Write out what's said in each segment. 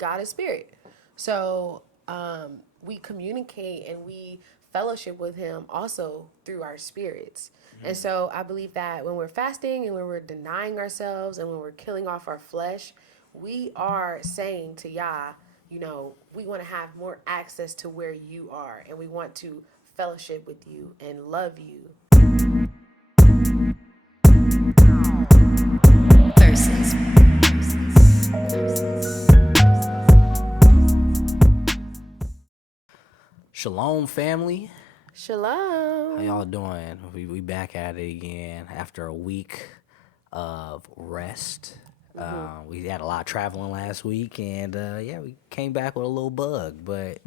God is spirit. So we communicate and we fellowship with him also through our spirits. And so I believe that when we're fasting and when we're denying ourselves and when we're killing off our flesh, we are saying to Yah, we want to have more access to where you are, and we want to fellowship with you and love you. Versus. Shalom, family. Shalom. How y'all doing? We back at it again after a week of rest. We had a lot of traveling last week, and we came back with a little bug. But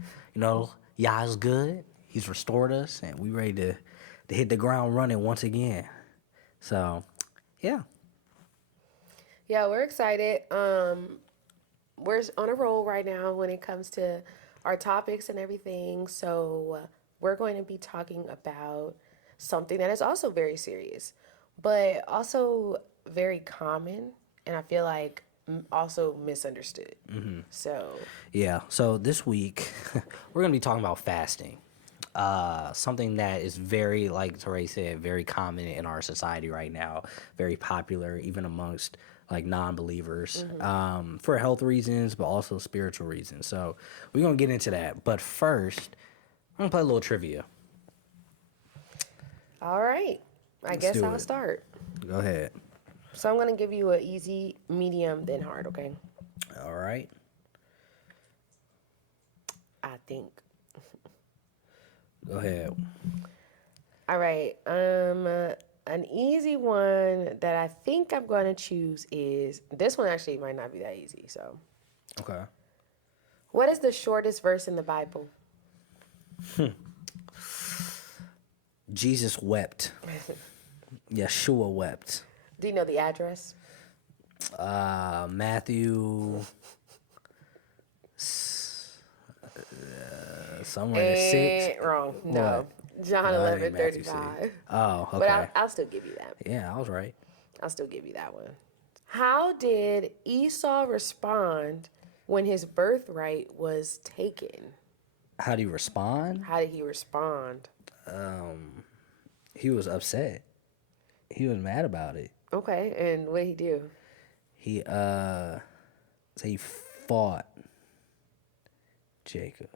Yah's good. He's restored us, and we ready to hit the ground running once again. So, yeah. Yeah, we're excited. We're on a roll right now when it comes to our topics and everything. So we're going to be talking about something that is also very serious, but also very common, and I feel like also misunderstood. So this week we're gonna be talking about fasting. Something that is very, like Teraé said, very common in our society right now, very popular even amongst like non-believers, for health reasons, but also spiritual reasons. So we're going to get into that. But first, I'm going to play a little trivia. All right. I guess I'll start. Go ahead. So I'm going to give you an easy, medium, then hard, okay? All right. I think. Go ahead. All right. An easy one that I think I'm going to choose is, this one actually might not be that easy, so. Okay. What is the shortest verse in the Bible? Jesus wept. Yeshua wept. Do you know the address? Matthew, somewhere in 6. Wrong. No. What? John No, it ain't 11:35. Oh, okay. But I'll still give you that. Yeah, I was right. I'll still give you that one. How did Esau respond when his birthright was taken? How do you respond? How did he respond? He was upset. He was mad about it. Okay, and what did he do? He fought Jacob.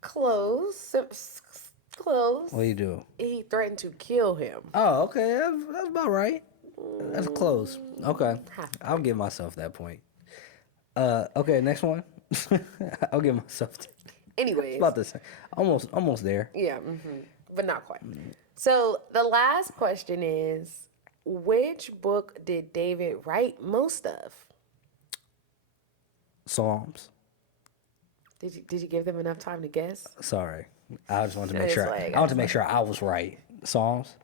Close. Close. What do you do? He threatened to kill him. Oh, okay. That's about right. That's close. Okay. I'll give myself that point. Okay, next one. I'll give myself Anyways. about the same. Almost there. Yeah, but not quite. So the last question is, which book did David write most of? Psalms. Did you give them enough time to guess? Sorry. I just wanted to make It's sure. like- I want to make sure I was right. Psalms.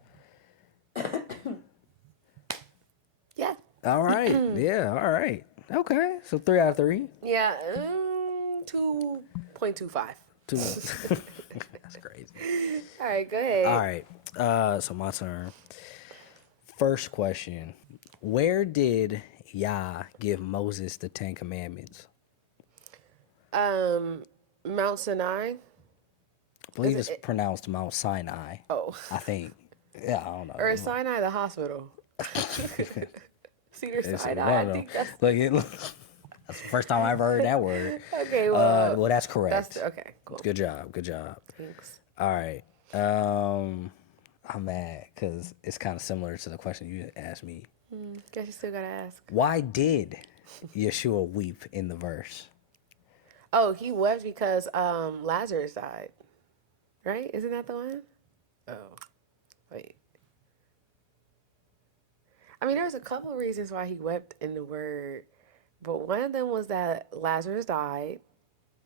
Yeah. All right. Yeah. All right. Okay. So 3 out of 3. Yeah, 2.25. That's crazy. All right, go ahead. All right. So my turn. First question: where did Yah give Moses the 10 Commandments? Mount Sinai. I believe it's pronounced Mount Sinai. Oh. I think. Yeah, I don't know. Or is Sinai the hospital? Cedar It's Sinai. one I of them. think that's That's the first time I ever heard that word. okay. Well, Well, that's correct. that's okay. Cool. Good job. Good job. Thanks. All right. I'm mad because it's kind of similar to the question you asked me. Guess you still gotta ask. Why did Yeshua weep in the verse? Oh, he wept because Lazarus died. Right? Isn't that the one? Oh, wait. I mean, there's a couple of reasons why he wept in the word, but one of them was that Lazarus died.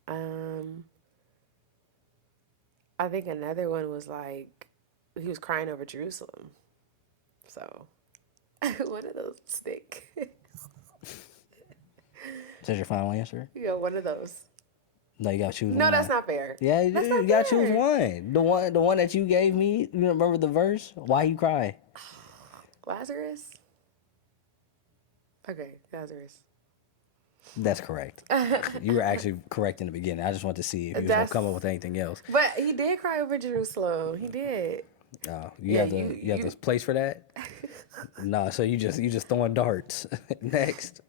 I think another one was like he was crying over Jerusalem. So, one of those stick. Is that your final answer? Yeah, one of those. No, you gotta choose one. No, that's not fair. Yeah, That's you not gotta fair. choose one. The one that you gave me. You remember the verse? Why you cry? Lazarus? Okay, Lazarus. That's correct. You were actually correct in the beginning. I just wanted to see if you was gonna come up with anything else. But he did cry over Jerusalem. He did. You Yeah, have the place for that? Nah, so you just throwing darts. Next.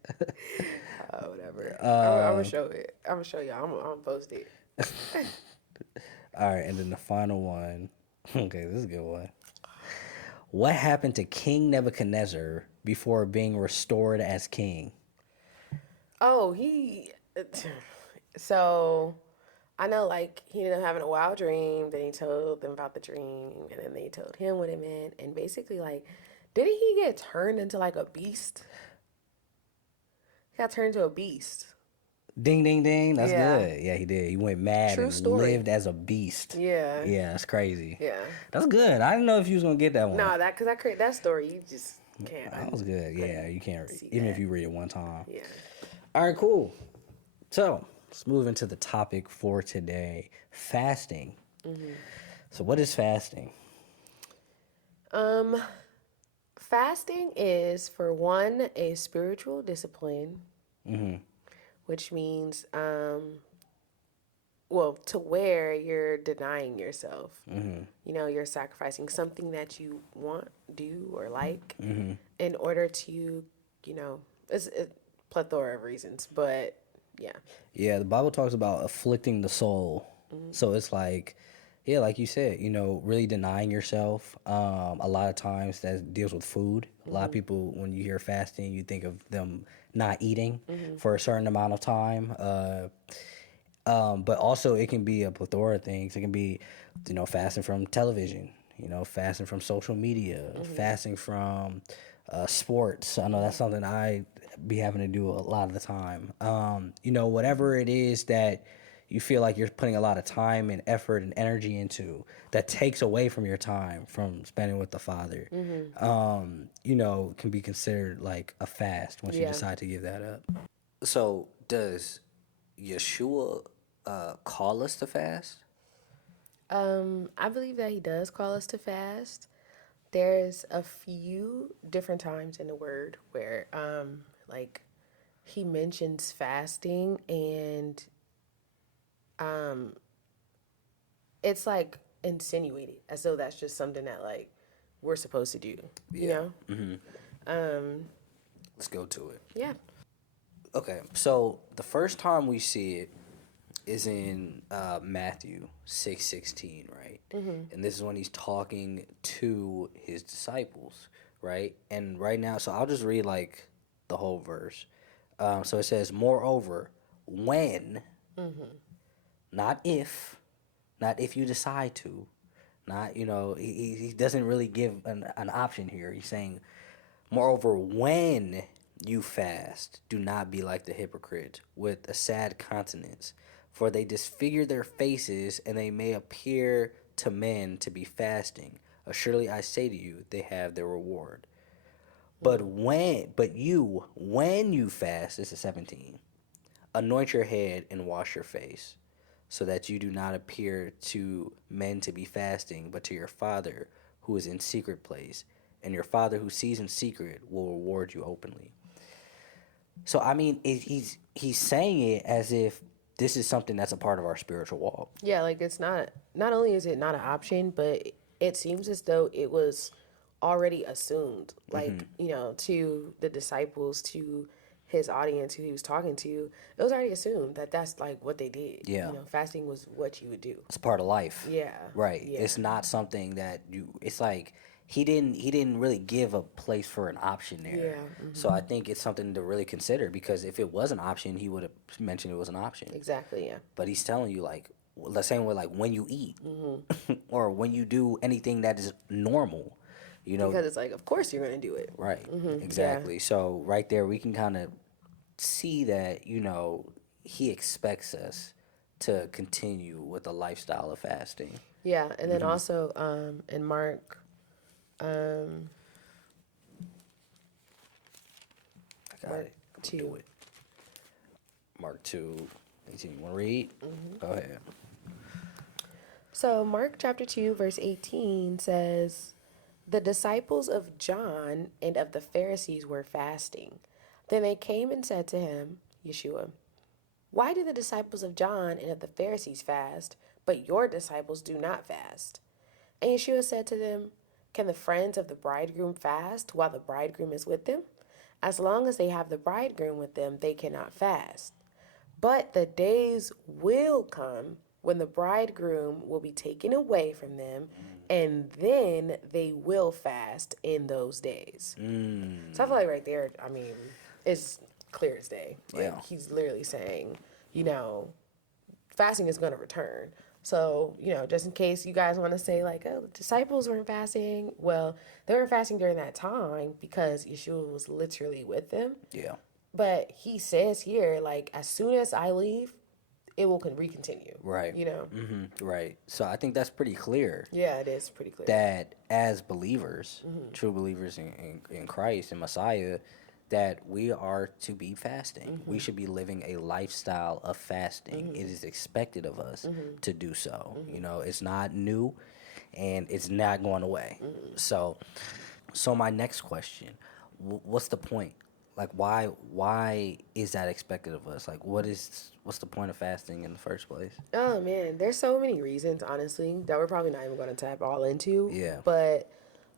Oh, whatever. I'm gonna show it. I'm gonna show y'all. I'm gonna post it. All right, and then the final one. Okay, this is a good one. What happened to King Nebuchadnezzar before being restored as king? Oh, so I know, like, he ended up having a wild dream. Then he told them about the dream, and then they told him what it meant. And basically, like, didn't he get turned into like a beast? He got turned into a beast. Ding, ding, ding. That's Yeah. good. Yeah, he did. He went mad True and story. lived as a beast. Yeah. Yeah, that's crazy. Yeah. That's good. I didn't know if you was going to get that one. No, because I create that story, you just can't. That was good. Yeah, you can't read. see Even that. if you read it one time. Yeah. All right, cool. So, let's move into the topic for today, fasting. So, what is fasting? Fasting is, for one, a spiritual discipline, which means, to where you're denying yourself. You know, you're sacrificing something that you want, do, or like in order to, you know, it's a plethora of reasons, but yeah. Yeah, the Bible talks about afflicting the soul. So it's like, yeah, like you said, you know, really denying yourself. A lot of times that deals with food. A lot of people, when you hear fasting, you think of them not eating for a certain amount of time. But also it can be a plethora of things. It can be, you know, fasting from television, you know, fasting from social media, fasting from sports. I know that's something I be having to do a lot of the time. You know, whatever it is that you feel like you're putting a lot of time and effort and energy into that takes away from your time from spending with the Father, you know, can be considered like a fast once you decide to give that up. So does Yeshua call us to fast? I believe that he does call us to fast. There's a few different times in the word where, like, he mentions fasting, and it's like insinuated as though that's just something that, like, we're supposed to do. You know? Let's go to it. Yeah. Okay, so the first time we see it is in Matthew 6:16, right? And this is when he's talking to his disciples, right? And right now, so I'll just read like the whole verse. So it says, "Moreover, when, not if you decide to, not, you know, he doesn't really give an option here. He's saying, moreover, when you fast, do not be like the hypocrites with a sad countenance, for they disfigure their faces, and they may appear to men to be fasting. Surely I say to you, they have their reward. But when you fast," this is 17, "anoint your head and wash your face, so that you do not appear to men to be fasting, but to your Father who is in secret place, and your Father who sees in secret will reward you openly." So I mean, he's saying it as if this is something that's a part of our spiritual walk. Yeah, like, it's not only is it not an option, but it seems as though it was already assumed, like, you know, to the disciples, to his audience who he was talking to, it was already assumed that that's like what they did. Yeah. You know, fasting was what you would do. It's part of life. Yeah. Right. Yeah. It's not something that it's like he didn't really give a place for an option there. Yeah. So I think it's something to really consider, because if it was an option, he would have mentioned it was an option. Exactly, yeah. But he's telling you, like, the same way, like when you eat or when you do anything that is normal, you know. Because it's like, of course you're going to do it. Right. Exactly. So right there we can kind of see that, you know, he expects us to continue with a lifestyle of fasting. Yeah, and then also in Mark, I got Mark it. I'm 2. gonna do it. Mark 2:18. You want to read? Go ahead. So Mark chapter 2, verse 18 says, "The disciples of John and of the Pharisees were fasting. Then they came and said to him, Yeshua, "Why do the disciples of John and of the Pharisees fast, but your disciples do not fast?" And Yeshua said to them, "Can the friends of the bridegroom fast while the bridegroom is with them? As long as they have the bridegroom with them, they cannot fast. But the days will come when the bridegroom will be taken away from them, and then they will fast in those days." So I feel like right there, I mean, it's clear as day. Like, he's literally saying, fasting is going to return. So, just in case you guys want to say, like, oh, the disciples weren't fasting. Well, they were fasting during that time because Yeshua was literally with them. Yeah. But he says here, like, as soon as I leave, it will recontinue. Right. Right. So I think that's pretty clear. Yeah, it is pretty clear. That as believers, true believers in Christ and Messiah, that we are to be fasting. We should be living a lifestyle of fasting. It is expected of us to do so. It's not new and it's not going away. So my next question, what's the point? Like, why is that expected of us? Like, what's the point of fasting in the first place? Oh, man, there's so many reasons, honestly, that we're probably not even going to tap all into. Yeah. But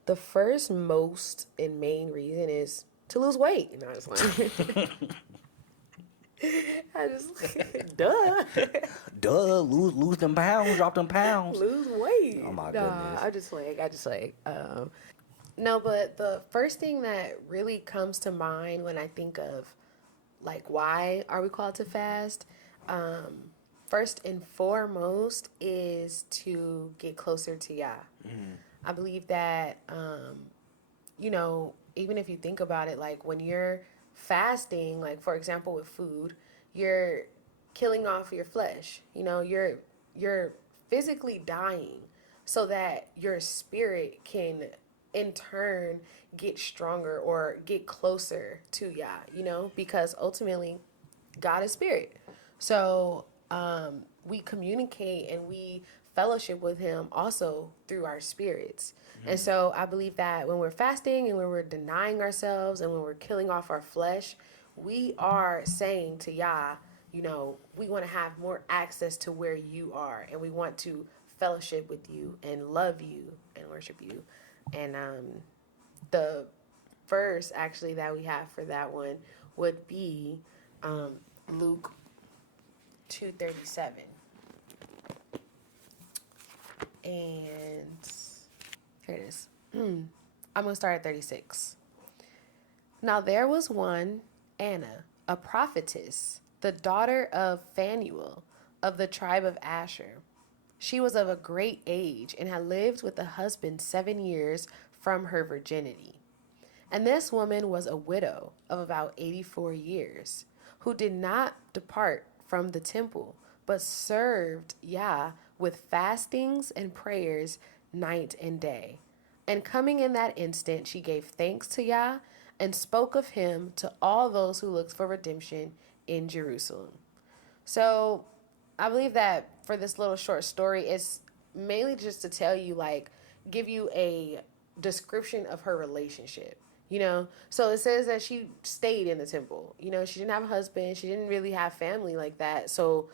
the first, most, and main reason is to lose weight. And I was like, Duh, lose them pounds, drop them pounds. lose weight. Oh my goodness. I just like, no, but the first thing that really comes to mind when I think of, like, why are we called to fast? First and foremost is to get closer to Yah. I believe that, even if you think about it, like, when you're fasting, like, for example, with food, you're killing off your flesh. You're physically dying so that your spirit can, in turn, get stronger or get closer to Yah, because ultimately God is spirit. So we communicate and we fellowship with him also through our spirits. And so I believe that when we're fasting and when we're denying ourselves and when we're killing off our flesh, we are saying to Yah, we want to have more access to where you are, and we want to fellowship with you and love you and worship you. And the verse actually that we have for that one would be Luke 2:37. And here it is. I'm going to start at 36. "Now there was one, Anna, a prophetess, the daughter of Phanuel of the tribe of Asher. She was of a great age and had lived with a husband 7 years from her virginity. And this woman was a widow of about 84 years, who did not depart from the temple, but served Yah with fastings and prayers night and day. And coming in that instant, she gave thanks to Yah and spoke of him to all those who looked for redemption in Jerusalem." So I believe that for this little short story, it's mainly just to tell you, like, give you a description of her relationship. So it says that she stayed in the temple. She didn't have a husband. She didn't really have family like that. So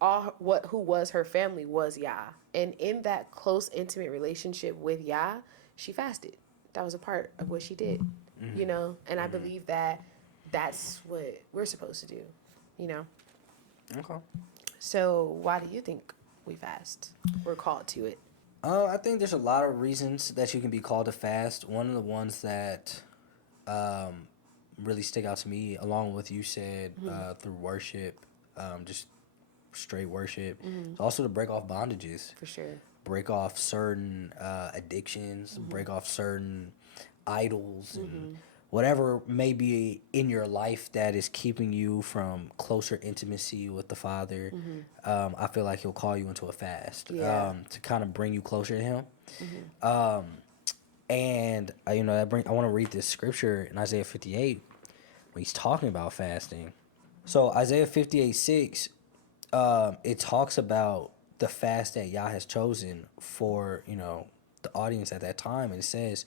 who was her family was Yah. And in that close, intimate relationship with Yah, she fasted. That was a part of what she did, And I believe that that's what we're supposed to do, Okay. So why do you think we fast? We're called to it. I think there's a lot of reasons that you can be called to fast. One of the ones that really stick out to me, along with you said, through worship, just straight worship. It's also to break off bondages. For sure. Break off certain addictions, break off certain idols, and whatever may be in your life that is keeping you from closer intimacy with the Father. I feel like he'll call you into a fast to kind of bring you closer to him. And I want to read this scripture in Isaiah 58 when he's talking about fasting. So Isaiah 58:6, it talks about the fast that Yah has chosen for the audience at that time, and it says,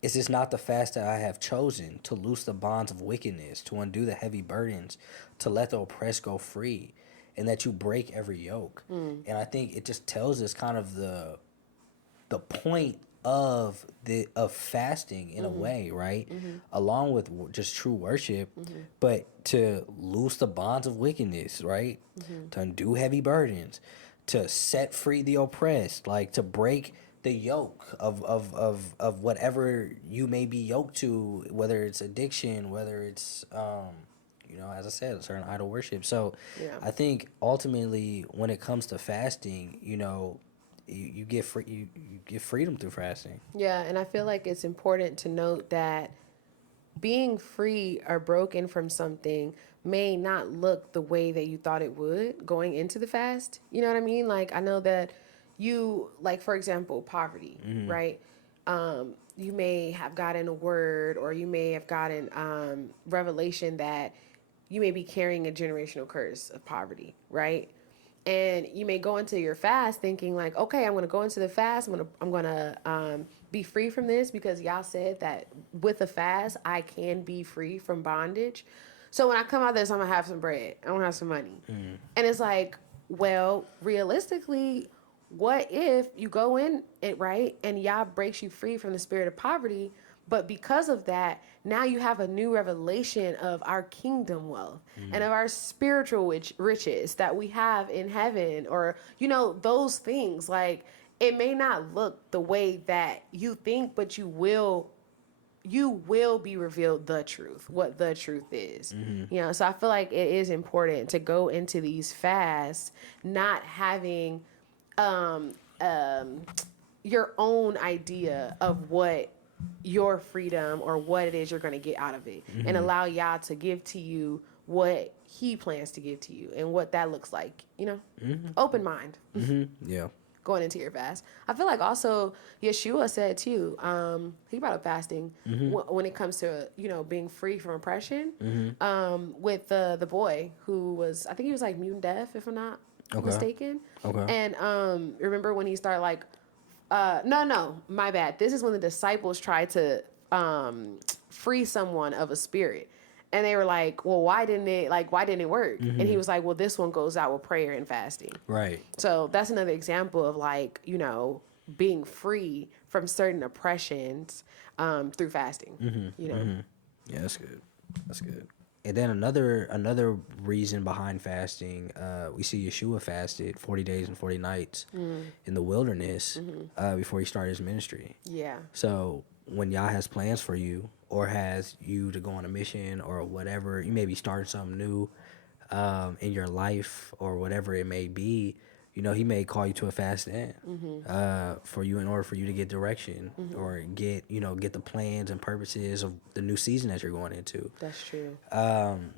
Is this not the fast that I have chosen, to loose the bonds of wickedness, to undo the heavy burdens, to let the oppressed go free, and that you break every yoke? And I think it just tells us kind of the point of fasting in a way, right? Along with just true worship, but to loose the bonds of wickedness, right? To undo heavy burdens, to set free the oppressed, like to break the yoke of whatever you may be yoked to, whether it's addiction, whether it's as I said, certain idol worship. So Yeah. I think ultimately when it comes to fasting, you get free, you get freedom through fasting. Yeah, and I feel like it's important to note that being free or broken from something may not look the way that you thought it would going into the fast. You know what I mean? Like, I know that like, for example, poverty, right? You may have gotten a word, or you may have gotten revelation that you may be carrying a generational curse of poverty, right? And you may go into your fast thinking like, okay, I'm going to go into the fast. I'm going to be free from this because y'all said that with a fast, I can be free from bondage. So when I come out of this, I'm going to have some bread. I'm going to have some money. And it's like, well, realistically, what if you go in it, right, and Yah breaks you free from the spirit of poverty, but because of that, now you have a new revelation of our kingdom wealth and of our spiritual riches that we have in heaven, or, those things. Like, it may not look the way that you think, but you will be revealed the truth, what the truth is. So I feel like it is important to go into these fasts not having your own idea of what your freedom or what it is you're going to get out of it, and allow Yah to give to you what he plans to give to you and what that looks like, open mind. Yeah. Going into your fast. I feel like also Yeshua said too, he brought up fasting when it comes to, being free from oppression, with the boy who was, I think he was like mute and deaf, if I'm not mistaken. Okay. And remember when he started like, no, my bad. This is when the disciples tried to free someone of a spirit. And they were like, well, why didn't it work? And he was like, well, this one goes out with prayer and fasting. Right. So that's another example of like, being free from certain oppressions through fasting. Yeah, that's good. That's good. And then another reason behind fasting, we see Yeshua fasted 40 days and 40 nights in the wilderness before he started his ministry. Yeah. So when Yah has plans for you, or has you to go on a mission or whatever, you may be starting something new in your life or whatever it may be, he may call you to a fast end for you, in order for you to get direction or get the plans and purposes of the new season that you're going into. That's true.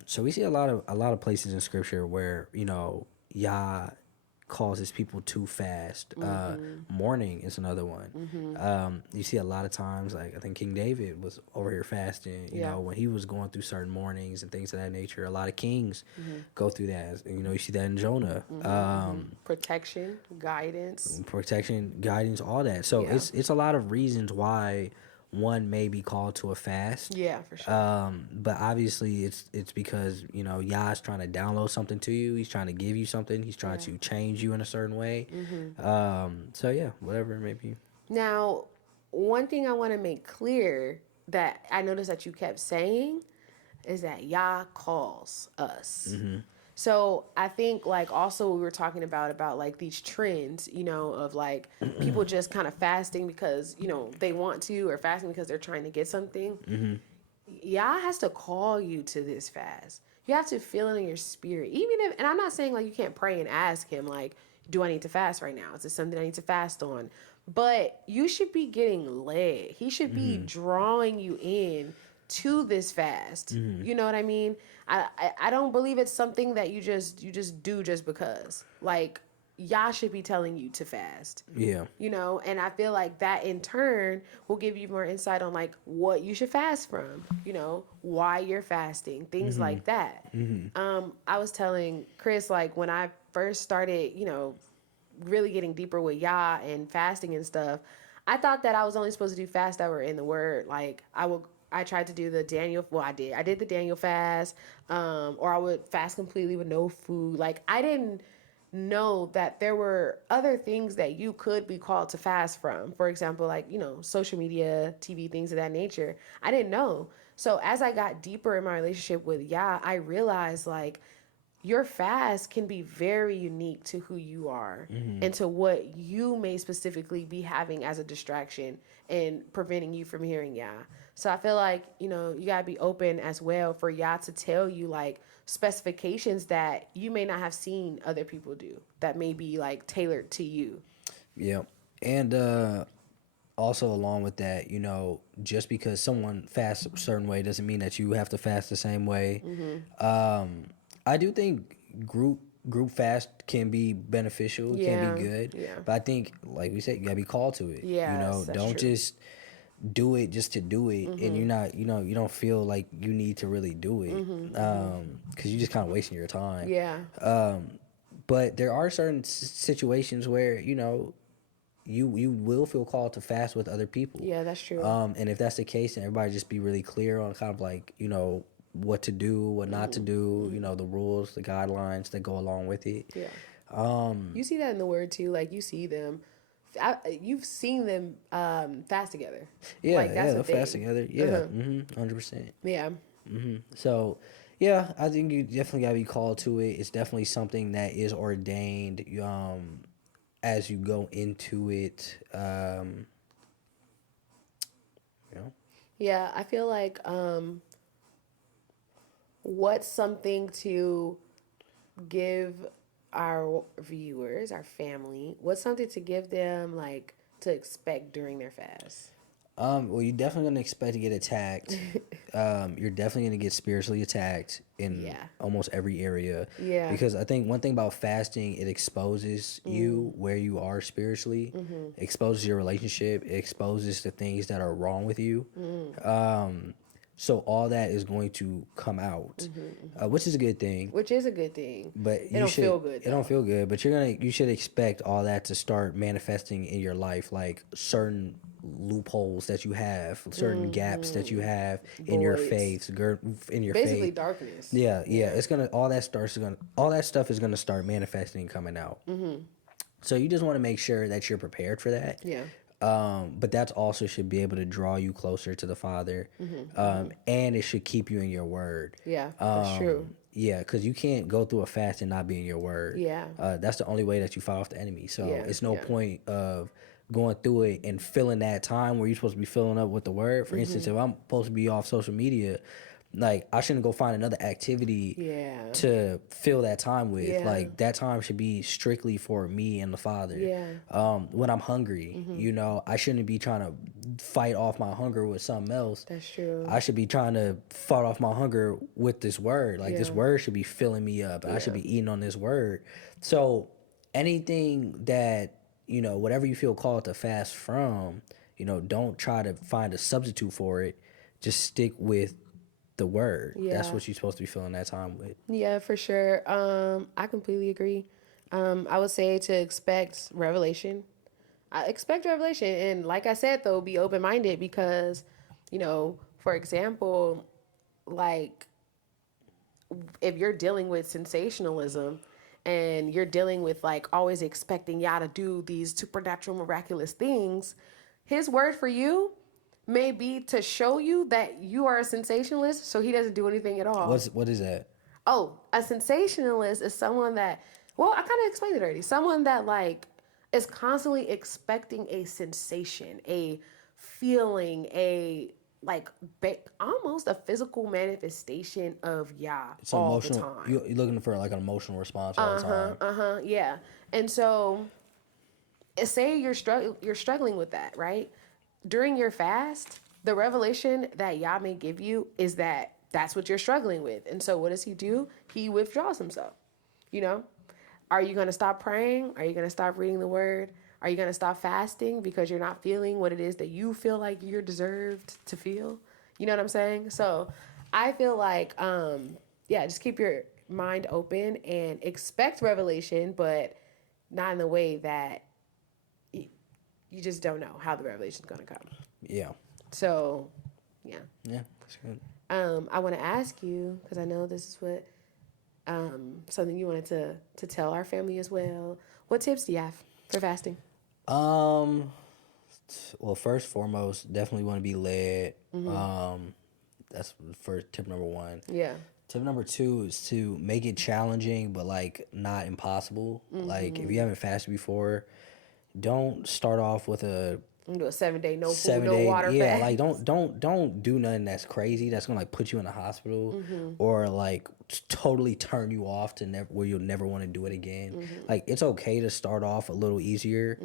So we see a lot of places in scripture where, Yah calls his people to fast. Mourning is another one. You see a lot of times, like I think King David was over here fasting, you know, when he was going through certain mournings and things of that nature. A lot of kings go through that. You see that in Jonah. Protection, guidance, all that. So it's a lot of reasons why one may be called to a fast. Yeah, for sure. But obviously it's because, Yah's trying to download something to you. He's trying to give you something. He's trying to change you in a certain way. So yeah, whatever it may be. Now, one thing I want to make clear that I noticed that you kept saying is that Yah calls us. So I think like also we were talking about like these trends, of like people just kind of fasting because, they want to, or fasting because they're trying to get something. Yah has to call you to this fast. You have to feel it in your spirit. Even if, and I'm not saying like you can't pray and ask him like, do I need to fast right now? Is this something I need to fast on? But you should be getting led. He should be drawing you in to this fast. You know what I mean? I don't believe it's something that you just do just because. Like, Yah should be telling you to fast. Yeah. And I feel like that in turn will give you more insight on like what you should fast from, why you're fasting, things like that. I was telling Chris, like when I first started, really getting deeper with Yah and fasting and stuff, I thought that I was only supposed to do fasts that were in the word. Like I tried to do the Daniel. Well, I did the Daniel fast, or I would fast completely with no food. Like I didn't know that there were other things that you could be called to fast from. For example, like, social media, TV, things of that nature. I didn't know. So as I got deeper in my relationship with Yah, I realized like your fast can be very unique to who you are and to what you may specifically be having as a distraction and preventing you from hearing Yah. So I feel like, you got to be open as well for Yah to tell you like specifications that you may not have seen other people do that may be like tailored to you. Yeah. And also along with that, just because someone fasts a certain way doesn't mean that you have to fast the same way. I do think group fast can be beneficial, it can be good. Yeah. But I think, like we said, you gotta be called to it. Yes, that's Don't true. just do it just to do it, and you're not, you don't feel like you need to really do it, because you're just kind of wasting your time. Yeah. But there are certain situations where you will feel called to fast with other people. Yeah, that's true. And if that's the case, then everybody just be really clear on kind of like, what to do, what not to do, the rules, the guidelines that go along with it. Yeah. You see that in the word too. Like you see them, you've seen them fast together. Yeah, like, that's they'll fast together. Yeah, 100%. Yeah. So, yeah, I think you definitely gotta be called to it. It's definitely something that is ordained. As you go into it, Yeah, I feel like what's something to give our viewers, our family, what's something to give them like to expect during their fast? Well, you're definitely gonna expect to get attacked. You're definitely gonna get spiritually attacked in almost every area. Yeah. Because I think one thing about fasting, it exposes you where you are spiritually, exposes your relationship, it exposes the things that are wrong with you. So all that is going to come out, which is a good thing. Which is a good thing. But it don't feel good. It don't feel good. But you should expect all that to start manifesting in your life, like certain loopholes that you have, certain gaps that you have in your faith, in your basically faith. darkness. Yeah. It's gonna all that stuff is gonna start manifesting and coming out. So you just want to make sure that you're prepared for that. Yeah. But that also should be able to draw you closer to the Father, and it should keep you in your word. Yeah, that's true. Yeah, because you can't go through a fast and not be in your word. Yeah. That's the only way that you fight off the enemy. So it's no yeah. point of going through it and filling that time where you're supposed to be filling up with the word. For instance, if I'm supposed to be off social media, like I shouldn't go find another activity to fill that time with. Yeah. Like that time should be strictly for me and the Father. Yeah. When I'm hungry, I shouldn't be trying to fight off my hunger with something else. That's true. I should be trying to fight off my hunger with this word. Like this word should be filling me up. I should be eating on this word. So anything that, whatever you feel called to fast from, don't try to find a substitute for it. Just stick with the word. That's what you're supposed to be filling that time with. Yeah, for sure. I completely agree. I would say to expect revelation. I expect revelation, and like I said, though, be open-minded because, for example, like if you're dealing with sensationalism and you're dealing with like always expecting Yah to do these supernatural, miraculous things, His word for you may be to show you that you are a sensationalist, so He doesn't do anything at all. What is that? Oh, a sensationalist is someone that, well, I kind of explained it already. Someone that like is constantly expecting a sensation, a feeling, almost a physical manifestation of Yah It's all emotional. the time. You're looking for like an emotional response all the time. Yeah. And so, say you're struggling with that, right? During your fast, the revelation that Yah may give you is that that's what you're struggling with. And so what does He do? He withdraws Himself. Are you going to stop praying? Are you going to stop reading the word? Are you going to stop fasting because you're not feeling what it is that you feel like you're deserved to feel? You know what I'm saying? So I feel like, just keep your mind open and expect revelation, but not in the way that you just don't know how the revelation's going to come. Yeah. So, yeah. Yeah, that's good. I want to ask you, because I know this is what something you wanted to tell our family as well. What tips do you have for fasting? Well, first foremost, definitely want to be led. That's for tip number one. Yeah. Tip number two is to make it challenging, but like not impossible. Like if you haven't fasted before, don't start off with a Do a 7 day no food, 7 day. no water Yeah, fast. like don't do nothing that's crazy. That's gonna like put you in the hospital or like totally turn you off to where you'll never want to do it again. Like it's okay to start off a little easier,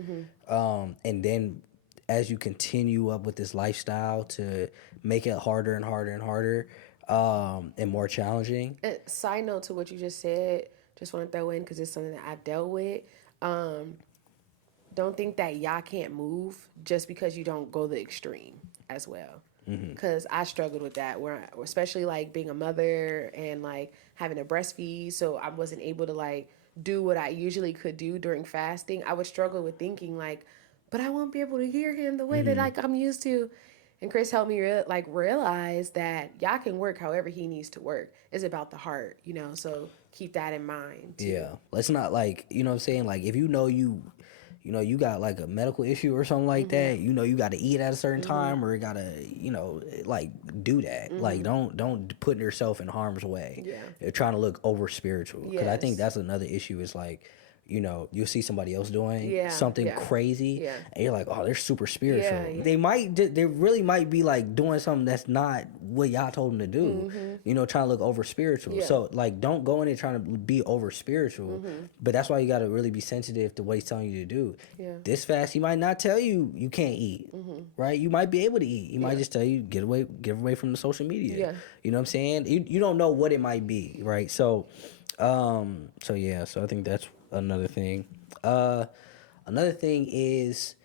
and then as you continue up with this lifestyle to make it harder and harder and harder, and more challenging. Side note to what you just said, just want to throw in because it's something that I've dealt with. Don't think that y'all can't move just because you don't go the extreme as well. Because I struggled with that, especially like being a mother and like having to breastfeed, so I wasn't able to like do what I usually could do during fasting. I would struggle with thinking like, but I won't be able to hear him the way that like I'm used to. And Chris helped me realize that y'all can work however he needs to work. It's about the heart, so keep that in mind too. Yeah, let's not like what I'm saying. Like if you got like a medical issue or something like that, you got to eat at a certain time or gotta like do that. Like don't put yourself in harm's way. Yeah. You're trying to look over spiritual, because I think Yes. that's another issue. Is like you'll see somebody else doing Yeah, something yeah. crazy, Yeah. and you're like, oh, they're super spiritual. Yeah. They really might be like doing something that's not what y'all told them to do. Trying to look over spiritual. Yeah. So like, don't go in there trying to be over spiritual. But that's why you got to really be sensitive to what he's telling you to do. Yeah. This fast, he might not tell you can't eat, right? You might be able to eat. He might just tell you get away from the social media. Yeah. You know what I'm saying? You don't know what it might be, right? So, so I think that's another thing. Another thing is,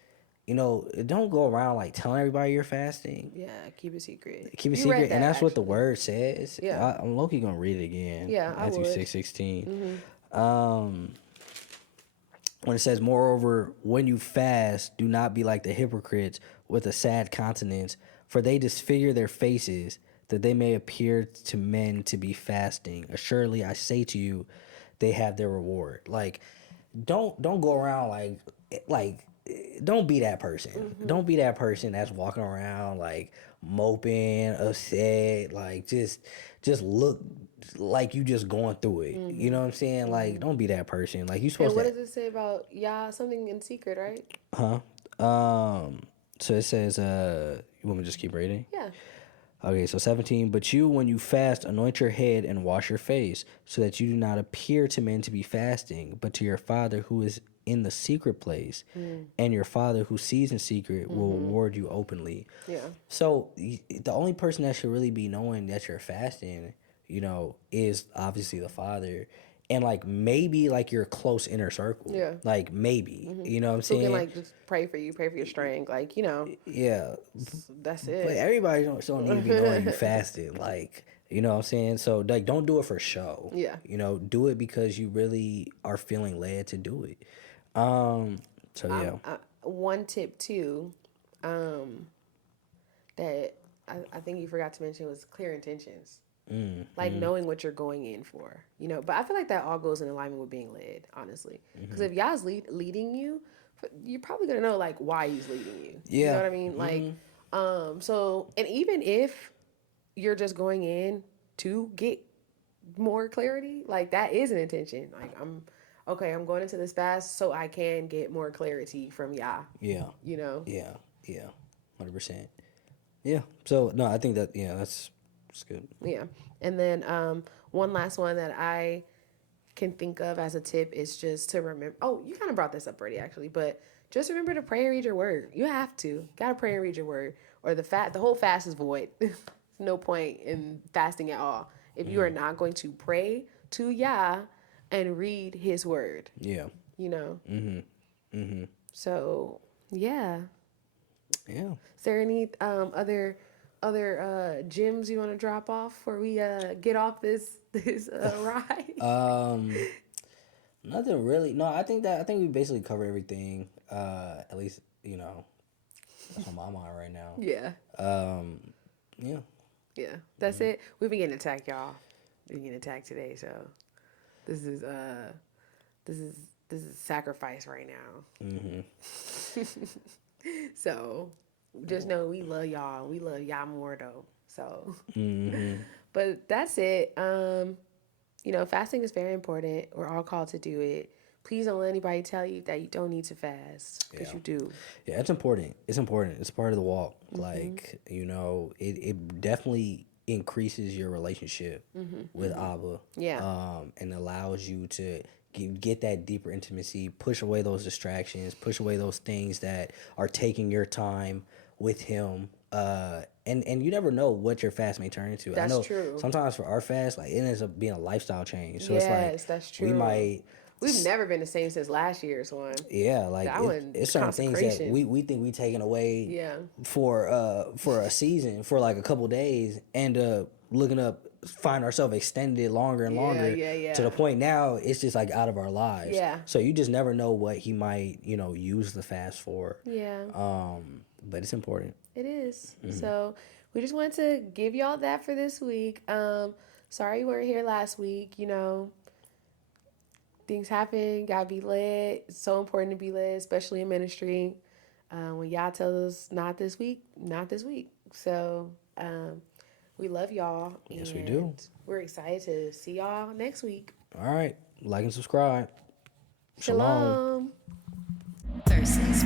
don't go around like telling everybody you're fasting. Yeah, keep it secret. Keep it You secret, read that, and that's what the actually. word says. Yeah. I'm low-key gonna read it again. Yeah, I Matthew would. 6:16. When it says, moreover, when you fast, do not be like the hypocrites with a sad countenance, for they disfigure their faces, that they may appear to men to be fasting. Assuredly, I say to you, they have their reward. Like, don't go around like don't be that person. Don't be that person that's walking around like moping, upset, like just look like you just going through it. You know what I'm saying? Like, don't be that person. Like, you And supposed what to. does it say about something in secret, right? So it says, you want me to just keep reading? Yeah. Okay, so 17, but you, when you fast, anoint your head and wash your face, so that you do not appear to men to be fasting, but to your Father who is in the secret place, and your Father who sees in secret will reward you openly. Yeah. So the only person that should really be knowing that you're fasting, is obviously the Father. And like maybe like your close inner circle. Yeah. Like maybe. You know what I'm Who saying? can like just pray for your strength, like Yeah. that's But it. everybody don't need to be knowing you fasted. Like, you know what I'm saying? So like, don't do it for show. Yeah. Do it because you really are feeling led to do it. So yeah. One tip too, that I think you forgot to mention was clear intentions. Like knowing what you're going in for, But I feel like that all goes in alignment with being led, honestly. Because if Yah's leading you, you're probably gonna know like why he's leading you. Yeah. You know what I mean? Like, so, and even if you're just going in to get more clarity, like that is an intention. Like I'm going into this fast so I can get more clarity from Yah. Yeah. Yeah. Yeah. 100%. Yeah. So no, I think that that's good. Yeah. And then one last one that I can think of as a tip is just to remember. Oh, you kind of brought this up already, actually, but just remember to pray and read your word. You have to. Gotta pray and read your word, or the whole fast is void. No point in fasting at all if you are not going to pray to Yah and read His word. Yeah. So yeah. Yeah. Is there any other gems you want to drop off before we get off this ride? Nothing really. No, I think we basically covered everything. At least you know, that's on my mind right now. Yeah. Yeah. Yeah. That's it. We've been getting attacked, y'all. We've been getting attacked today, so this is sacrifice right now. So just know we love y'all. We love y'all more though. So but that's it. You know, fasting is very important. We're all called to do it. Please don't let anybody tell you that you don't need to fast, because you do. Yeah, it's important. It's important. It's part of the walk. Like, you know, it definitely increases your relationship with Abba. Yeah. And allows you to get that deeper intimacy, push away those distractions, push away those things that are taking your time with him. And you never know what your fast may turn into. That's I know true. sometimes for our fast, like, it ends up being a lifestyle change. So Yes, it's like that's true. we might. We've never been the same since last year's one. Yeah, like That one, it's certain things that consecration. we think we taken away Yeah. for a season, for like a couple days, end up looking up, find ourselves extended longer and longer to the point now it's just like out of our lives. Yeah. So you just never know what he might, you know, use the fast for. Yeah. But it's important. It is. So we just wanted to give y'all that for this week. Sorry you weren't here last week. You know, things happen. Gotta be led. It's so important to be led, especially in ministry. When y'all tell us not this week, not this week. So we love y'all. Yes, we do. We're excited to see y'all next week. All right, like and subscribe. Shalom. Versus.